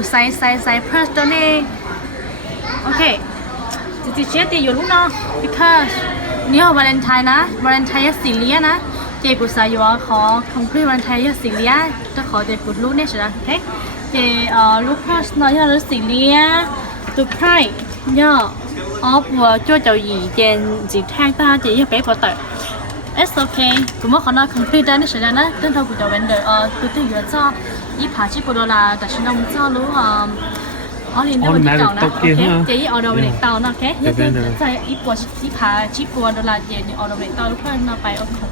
của sai first đó nè. Okay. Thì chết thìอยู่lúc nó because nếu Valentine na Valentine xí lia na chị bút sai vừa khó complete Valentine xí lia tôi khó chị bút lúc nè rồi ok chị lúc first nói là xí lia to price nhớ off cho cháu gì trên gì thang ta chị bé bỏ tờ it's okay cũng mất khó nói complete nè rồi đó tên thầu của cháu vendor tôi thấy vừa cho ít phá chỉ bộ đồ là đặt trên đông cho lúc liên đâu đi tàu nè, ok, chị order về tàu nè, ok, nhất là tại ít bùa đó là chị order về tàu lúc nó phải ở không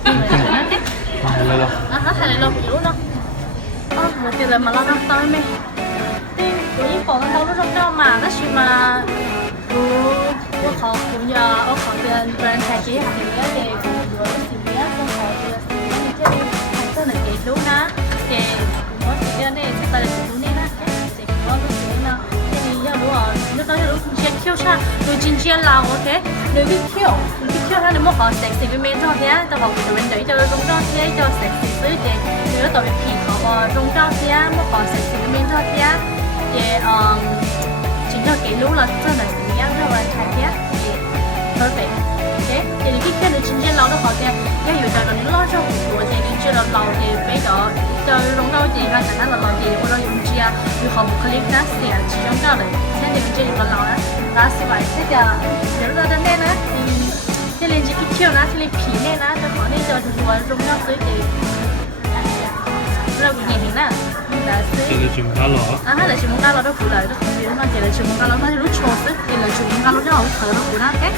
phải là ok, hay là lâu nhiều lắm, một tiền là mà lo năm tàu mày, tụi ít bỏ tàu lúc trong đó mà nó chỉ mà, tôi khó cũng giờ ở khó tiền brand thay chỉ học thì cái gì cũng vừa cái gì á, tôi khó tiền thì cái gì tôi là chị lúc nè, chị có chị này chị là chị lúc này nè, chị có lúc này nè. Lúc đó lúc chia kêu cha, tôi chia lao ok, nếu bị kêu ha, nếu mà họ sexy với mình thôi nhá, tao học từ bên đấy cho rong rong thế, cho sexy tới chị, nếu tao bị phì họ rong rong thế, mà họ sexy với mình thôi nhá, chị chính là cái lúc là rất là gì á, rất là thay thế, perfect, ok, chị đi kêu được chia lao đó họ thế, cáiอยู่ใจเราlo cho cuộc đời chị đi chưa là lao thì bây giờ cho rong rong chị ra chẳng hạn là lao thì我เรา用chia, vì họ một clip đó sẽ chỉ trong đó đấy. Nên mình chơi một lần á, là sẽ phải thế giờ nếu ra đến đây á thì cái lên chỉ cái chiều á, thì lên phí này á, cho họ nên giờ thì vừa rung nhau tới thì rồi nhẹ hình nè, là sẽ là chừng cá lò hay là chừng cá lò đó phụ lại đó không biết mà chỉ là chừng cá lò nó lúc chốt đấy, thì là chừng cá lò nó không thở đâu phụ nè, ok?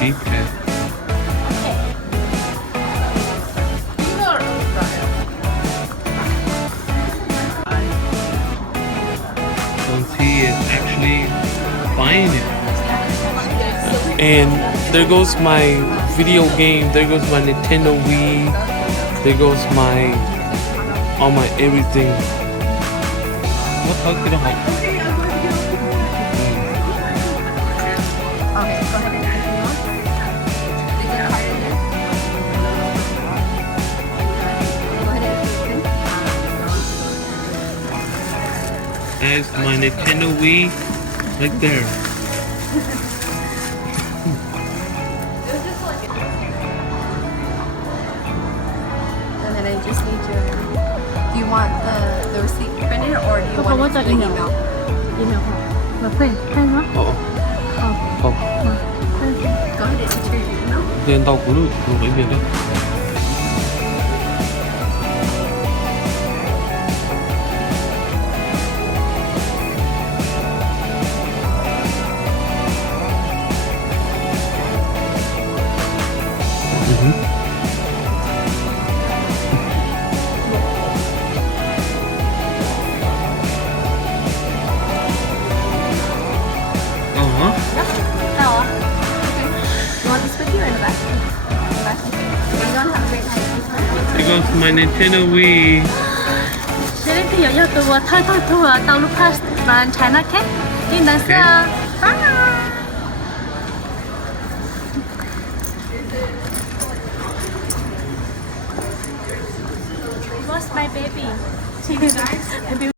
Cheap he is actually buying it. And there goes my video game, there goes my Nintendo Wii, there goes my all my everything. What the heck did I have? Okay, go ahead and There's my Nintendo Wii right there. And then I just need your. Do you want the receipt printed or do you want it to the email? Email mà print hả? Oh. Go Go ahead and enter your email. Then tao cũng được mấy việc đấy. Đâu ạ? You want this with you or in the back? In the back. You don't have a great time. Here goes my Nintendo Wii. Thế nên bây giờ tôi thôi tao lúc pass Valentine ok? Đi đến xe. What's my baby?